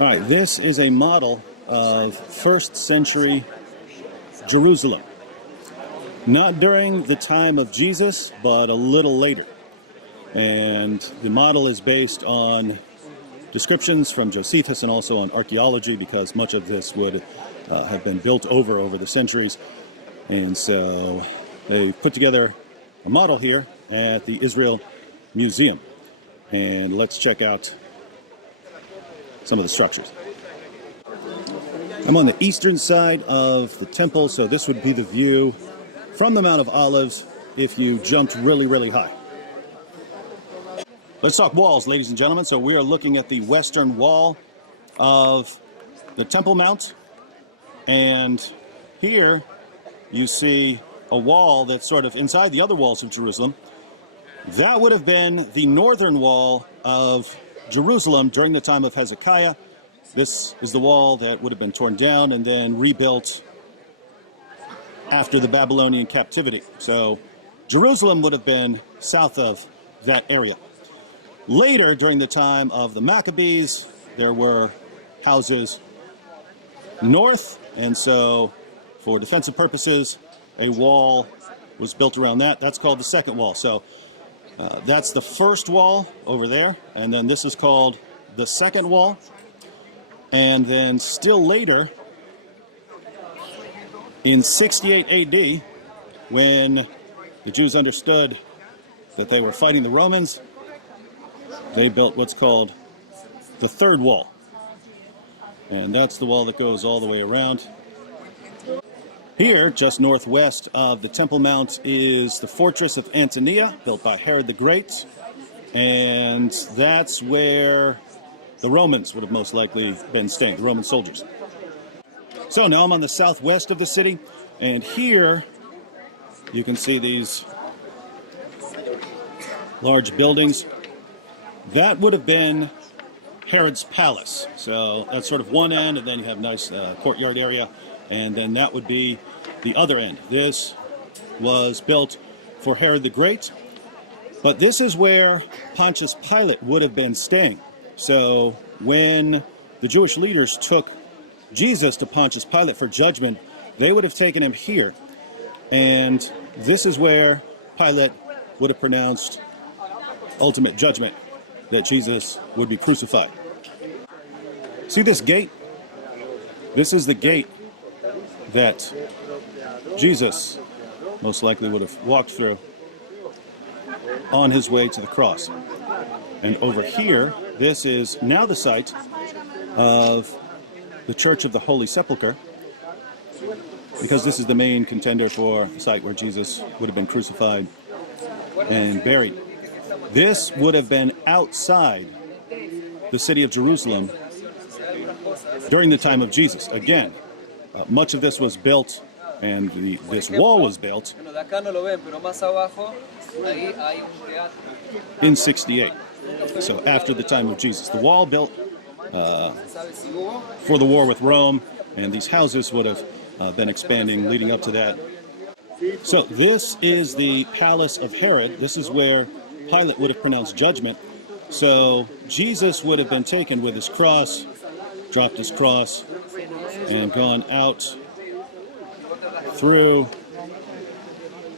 All right, this is a model of first century Jerusalem. Not during the time of Jesus, but a little later. And the model is based on descriptions from Josephus and also on archaeology, because much of this would have been built over the centuries. And so they put together a model here at the Israel Museum. And let's check out some of the structures. I'm on the eastern side of the temple, so this would be the view from the Mount of Olives if you jumped really, really high. Let's talk walls, ladies and gentlemen. So we are looking at the western wall of the Temple Mount. And here you see a wall that's sort of inside the other walls of Jerusalem. That would have been the northern wall of Jerusalem during the time of Hezekiah. This is the wall that would have been torn down and then rebuilt after the Babylonian captivity. So Jerusalem would have been south of that area. Later, during the time of the Maccabees, there were houses north, and so for defensive purposes, a wall was built around that. That's called the second wall. So that's the first wall over there, and then this is called the second wall. And then still later, in 68 AD, when the Jews understood that they were fighting the Romans, they built what's called the third wall. And that's the wall that goes all the way around. Here, just northwest of the Temple Mount, is the fortress of Antonia, built by Herod the Great. And that's where the Romans would have most likely been staying, the Roman soldiers. So now I'm on the southwest of the city, and here you can see these large buildings. That would have been Herod's palace. So that's sort of one end, and then you have a nice courtyard area, and then that would be the other end. This was built for Herod the Great, but this is where Pontius Pilate would have been staying. So when the Jewish leaders took Jesus to Pontius Pilate for judgment, they would have taken him here. And this is where Pilate would have pronounced ultimate judgment, that Jesus would be crucified. See this gate? This is the gate that Jesus most likely would have walked through on his way to the cross. And over here, this is now the site of the Church of the Holy Sepulchre, because this is the main contender for the site where Jesus would have been crucified and buried. This would have been outside the city of Jerusalem during the time of Jesus. Again, much of this was built, and this wall was built in 68. So after the time of Jesus. The wall built for the war with Rome, and these houses would have been expanding leading up to that. So this is the palace of Herod. This is where Pilate would have pronounced judgment. So Jesus would have been taken with his cross, dropped his cross, and gone out through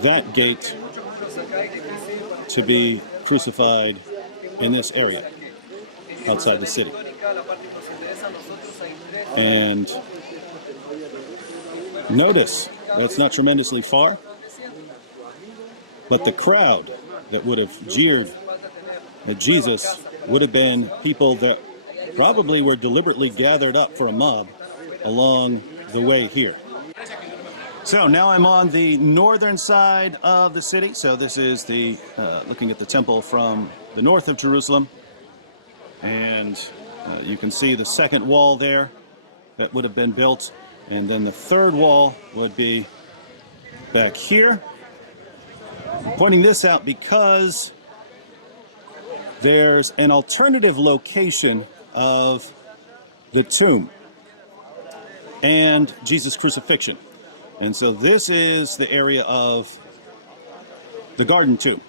that gate to be crucified in this area outside the city. And notice that's not tremendously far, but the crowd that would have jeered at Jesus would have been people that probably were deliberately gathered up for a mob along the way here. So now I'm on the northern side of the city. So this is the looking at the temple from the north of Jerusalem, and you can see the second wall there that would have been built, and then the third wall would be back here. I'm pointing this out because there's an alternative location of the tomb and Jesus' crucifixion. And so this is the area of the garden tomb.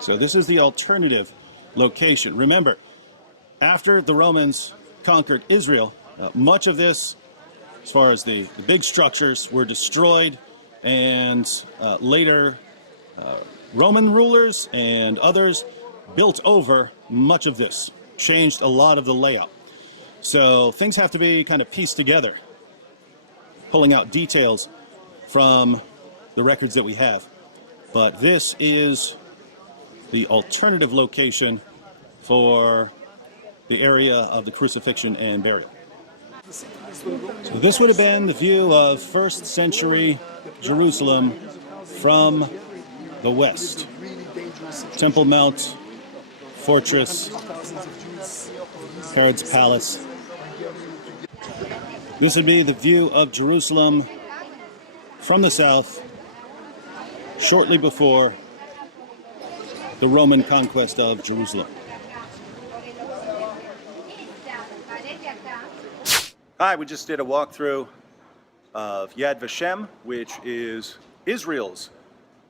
So this is the alternative location. Remember, after the Romans conquered Israel, much of this, as far as the big structures, were destroyed, and later Roman rulers and others built over much of this, changed a lot of the layout. So things have to be kind of pieced together, pulling out details from the records that we have. But this is the alternative location for the area of the crucifixion and burial. So this would have been the view of first century Jerusalem from the west. Temple Mount, fortress, Herod's palace. This would be the view of Jerusalem from the south, shortly before the Roman conquest of Jerusalem. Hi, we just did a walkthrough of Yad Vashem, which is Israel's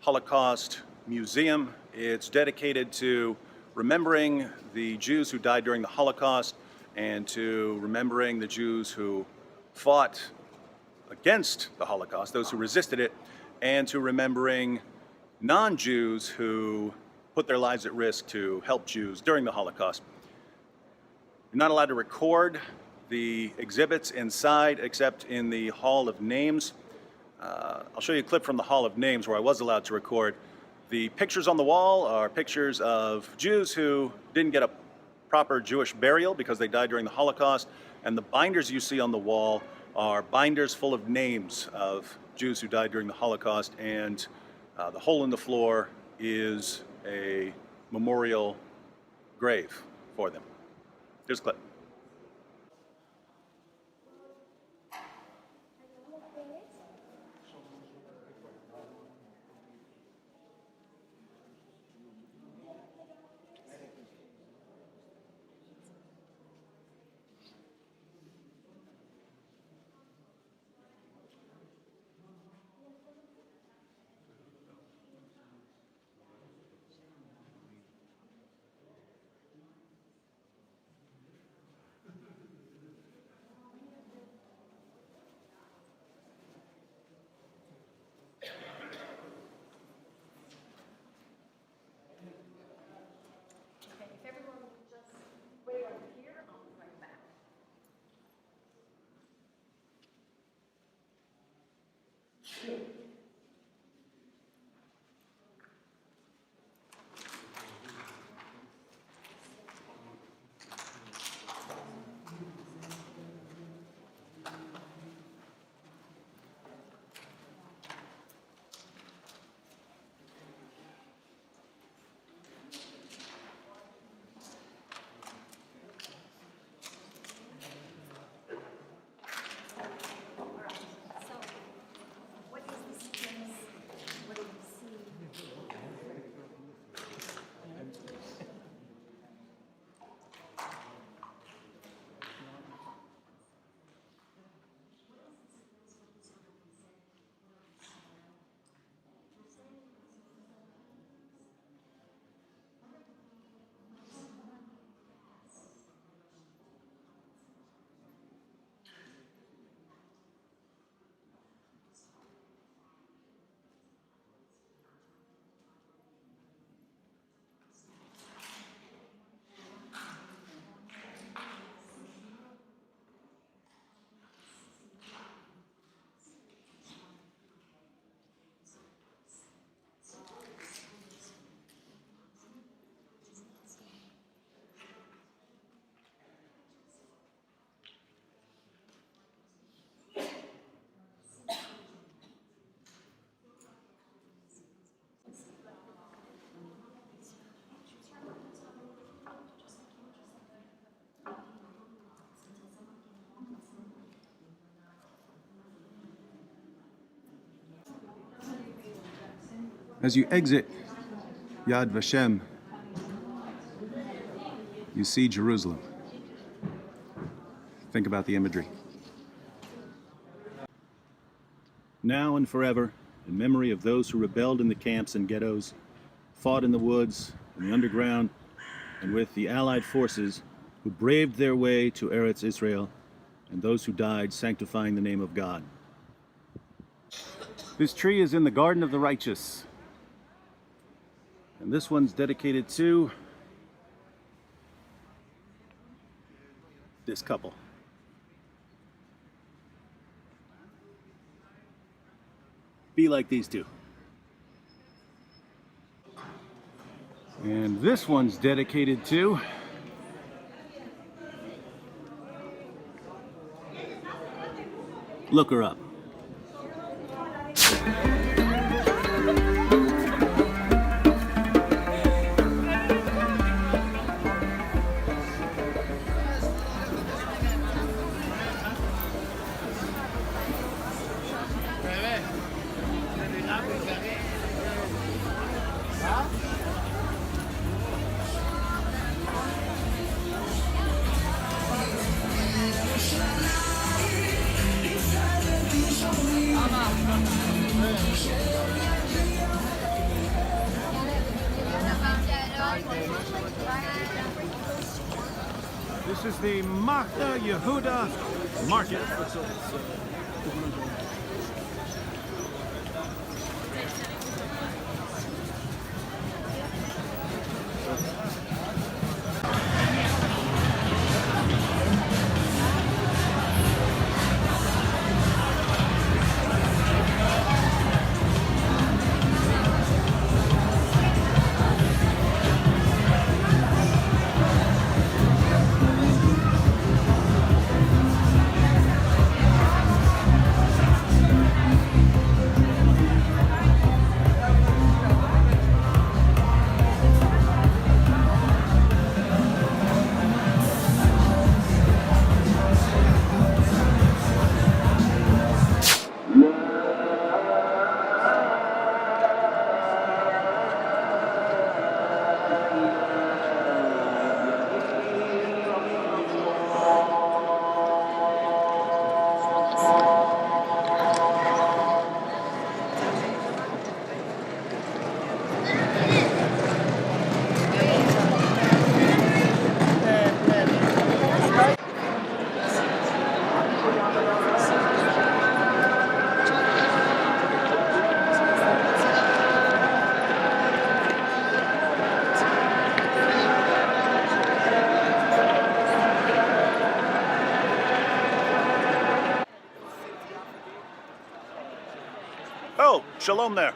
Holocaust museum. It's dedicated to remembering the Jews who died during the Holocaust and to remembering the Jews who fought against the Holocaust, those who resisted it, and to remembering non-Jews who put their lives at risk to help Jews during the Holocaust. You're not allowed to record the exhibits inside except in the Hall of Names. I'll show you a clip from the Hall of Names where I was allowed to record. The pictures on the wall are pictures of Jews who didn't get a proper Jewish burial because they died during the Holocaust, and the binders you see on the wall are binders full of names of Jews who died during the Holocaust, and the hole in the floor is a memorial grave for them. Here's a clip. As you exit Yad Vashem, you see Jerusalem. Think about the imagery. Now and forever, in memory of those who rebelled in the camps and ghettos, fought in the woods, in the underground, and with the Allied forces who braved their way to Eretz Israel, and those who died sanctifying the name of God. This tree is in the Garden of the Righteous, and this one's dedicated to this couple. Be like these two. And this one's dedicated to look her up. This is the Machane Yehuda market. Oh, shalom there.